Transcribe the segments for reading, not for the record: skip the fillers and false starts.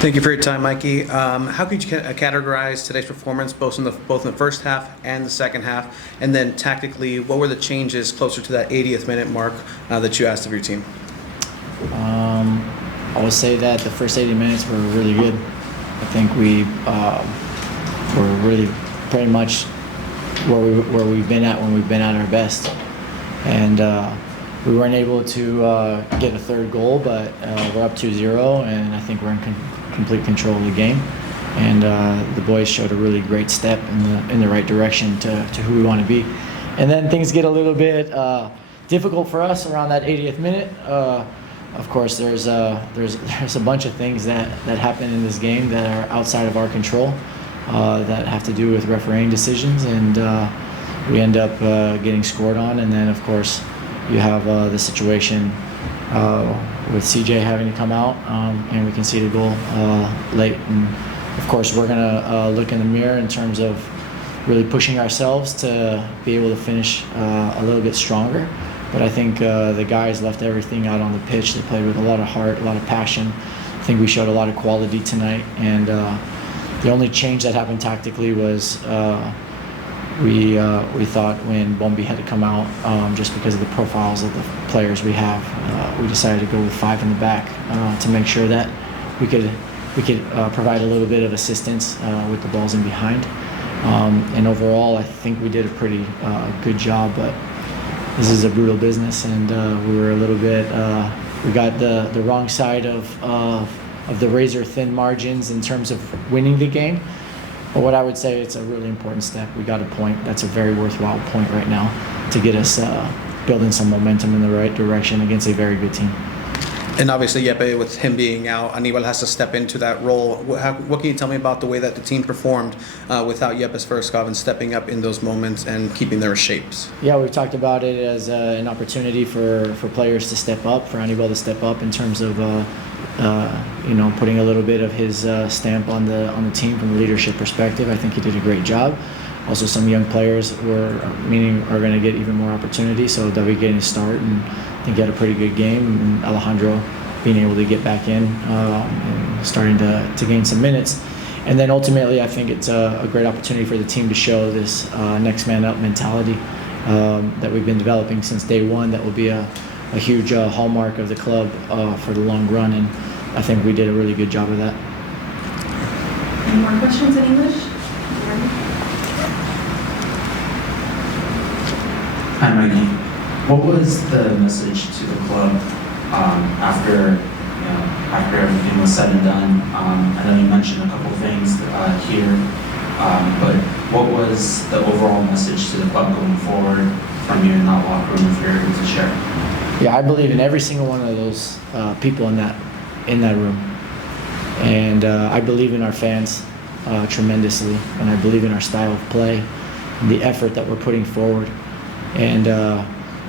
Thank you for your time, Mikey. How could you categorize today's performance, both in the first half and the second half? And then tactically, what were the changes closer to that 80th minute mark that you asked of your team? I would say that the first 80 minutes were really good. I think we were really pretty much where we've been at when we've been at our best. And we weren't able to get a third goal, but we're up 2-0, and I think we're in complete control of the game. And the boys showed a really great step in the right direction to who we want to be. And then things get a little bit difficult for us around that 80th minute. Of course, there's a bunch of things that happen in this game that are outside of our control, that have to do with refereeing decisions, and we end up getting scored on. And then, of course, you have the situation with CJ having to come out, and we concede a goal late. And of course, we're gonna look in the mirror in terms of really pushing ourselves to be able to finish a little bit stronger. But I think the guys left everything out on the pitch. They played with a lot of heart, a lot of passion. I think we showed a lot of quality tonight. And the only change that happened tactically was we thought when Bombi had to come out, just because of the profiles of the players we have, we decided to go with 5 in the back to make sure that we could provide a little bit of assistance with the balls in behind. And overall, I think we did a pretty good job. But this is a brutal business, and we were a little bit. We got the wrong side of the razor-thin margins in terms of winning the game. But what I would say, it's a really important step. We got a point. That's a very worthwhile point right now to get us building some momentum in the right direction against a very good team. And obviously, Yeppe, with him being out, Aníbal has to step into that role. What can you tell me about the way that the team performed without Yeppe Sverskov and stepping up in those moments and keeping their shapes? Yeah, we've talked about it as an opportunity for players to step up, for Aníbal to step up in terms of putting a little bit of his stamp on the team from a leadership perspective. I think he did a great job. Also, some young players are going to get even more opportunity. So David getting a start, and I think he had a pretty good game. And Alejandro being able to get back in and starting to gain some minutes. And then ultimately, I think it's a great opportunity for the team to show this next man up mentality that we've been developing since day one. That will be a huge hallmark of the club for the long run, and I think we did a really good job of that. Any more questions in English? Hi, Mikey. What was the message to the club after everything was said and done? I know you mentioned a couple things here, but what was the overall message to the club going forward from you in that locker room, if you're able to share? Yeah, I believe in every single one of those people in that room, and I believe in our fans tremendously, and I believe in our style of play and the effort that we're putting forward. And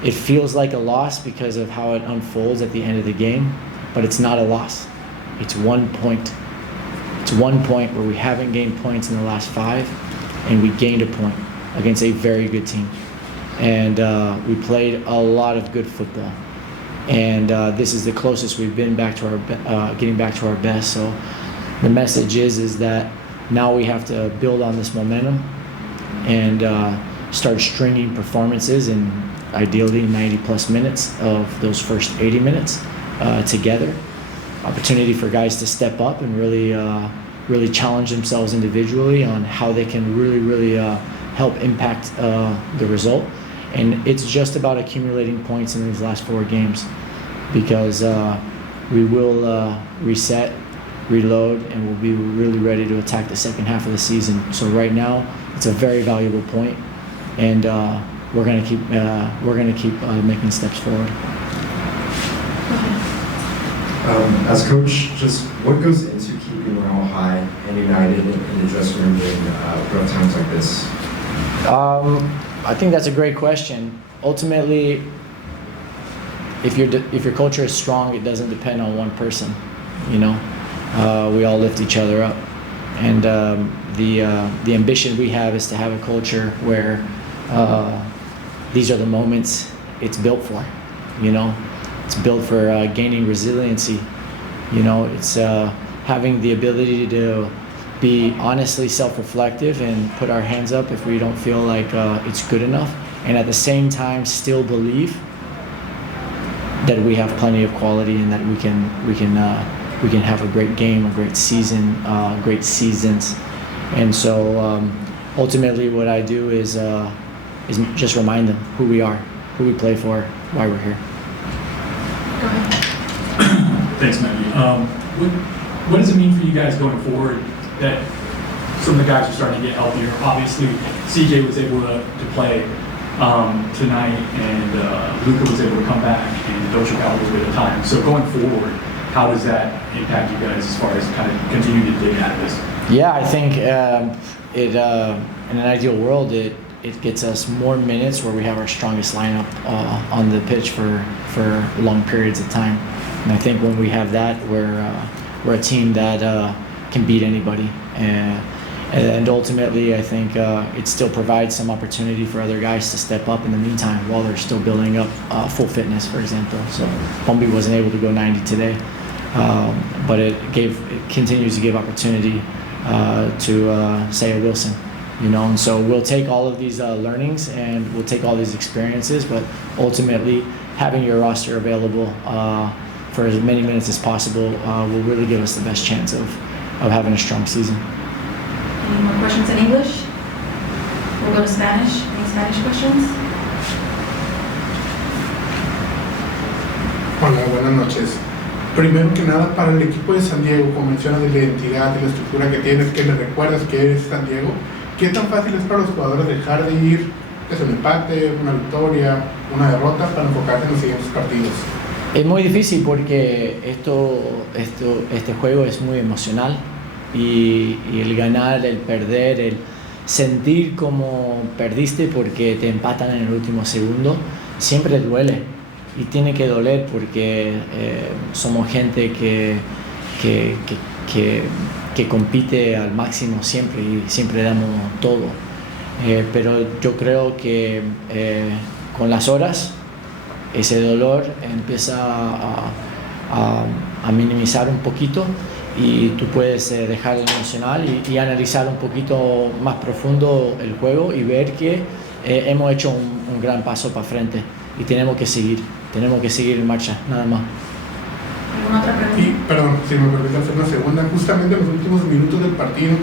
it feels like a loss because of how it unfolds at the end of the game, but it's not a loss. It's 1 point. It's 1 point where we haven't gained points in the last 5, and we gained a point against a very good team. And we played a lot of good football. And this is the closest we've been back to getting back to our best. So the message is that now we have to build on this momentum and start stringing performances in ideally 90-plus minutes of those first 80 minutes together. Opportunity for guys to step up and really challenge themselves individually on how they can really help impact the result. And it's just about accumulating points in these last 4 games, because we will reset, reload, and we'll be really ready to attack the second half of the season. So right now, it's a very valuable point, and we're going to keep making steps forward. As coach, just what goes into keeping morale high and united in the dressing room during rough times like this? I think that's a great question. Ultimately, if your culture is strong, it doesn't depend on one person. We all lift each other up, and the ambition we have is to have a culture where these are the moments it's built for. It's built for gaining resiliency. It's having the ability to be honestly self-reflective and put our hands up if we don't feel like it's good enough, and at the same time still believe that we have plenty of quality and that we can have a great game, a great season, great seasons. And so ultimately what I do is just remind them who we are, who we play for, why we're here. Go ahead. Thanks, Mikey. What does it mean for you guys going forward that some of the guys are starting to get healthier? Obviously, CJ was able to play tonight, and Luka was able to come back, and Docha got a little bit of time. So going forward, how does that impact you guys as far as kind of continuing to dig at this? Yeah, I think in an ideal world, it gets us more minutes where we have our strongest lineup on the pitch for long periods of time. And I think when we have that, we're a team that can beat anybody. And ultimately, I think it still provides some opportunity for other guys to step up in the meantime while they're still building up full fitness, for example. So Bombi wasn't able to go 90 today, but it continues to give opportunity to Saya Wilson. And so we'll take all of these learnings and we'll take all these experiences, but ultimately having your roster available for as many minutes as possible will really give us the best chance of having a strong season. Any more questions in English? We'll go to Spanish. Any Spanish questions? Hola, buenas noches. Primero que nada, para el equipo de San Diego, como mencionas de la identidad y la estructura que tienes, que le recuerdas que es San Diego, ¿qué tan fácil es para los jugadores dejar de ir desde un empate, una victoria, una derrota para enfocarse en los siguientes partidos? Es muy difícil porque este juego es muy emocional y el ganar, el perder, el sentir como perdiste porque te empatan en el último segundo, siempre duele y tiene que doler porque somos gente que compite al máximo siempre y siempre damos todo. Pero yo creo que con las horas ese dolor empieza a minimizar un poquito y tú puedes dejar el emocional y analizar un poquito más profundo el juego y ver que hemos hecho un gran paso para frente y tenemos que seguir en marcha, nada más. ¿Alguna otra pregunta? Y, perdón, si me permite hacer una segunda, justamente en los últimos minutos del partido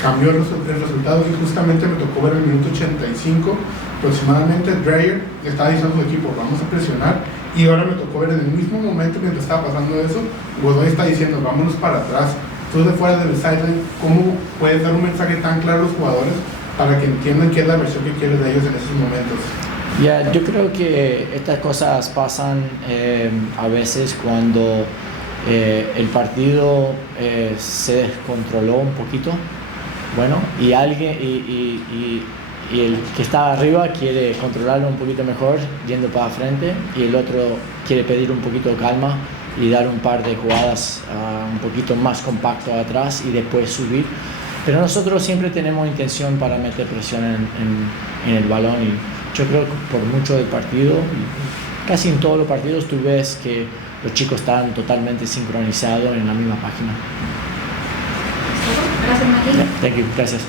cambió el resultado y justamente me tocó ver el minuto 85 aproximadamente. Dreyer estaba diciendo a su equipo, vamos a presionar, y ahora me tocó ver en el mismo momento mientras estaba pasando eso, Godoy está diciendo, vámonos para atrás. Tú de fuera del sideline, ¿cómo puedes dar un mensaje tan claro a los jugadores para que entiendan qué es la versión que quieres de ellos en esos momentos? Yeah, yo creo que estas cosas pasan a veces cuando el partido se descontroló un poquito, bueno, y alguien y el que está arriba quiere controlarlo un poquito mejor yendo para frente y el otro quiere pedir un poquito de calma y dar un par de jugadas un poquito más compacto atrás y después subir. Pero nosotros siempre tenemos intención para meter presión en el balón y yo creo que por mucho del partido, casi en todos los partidos tú ves que los chicos están totalmente sincronizados en la misma página. Gracias, Mikey. Yeah, thank you, gracias.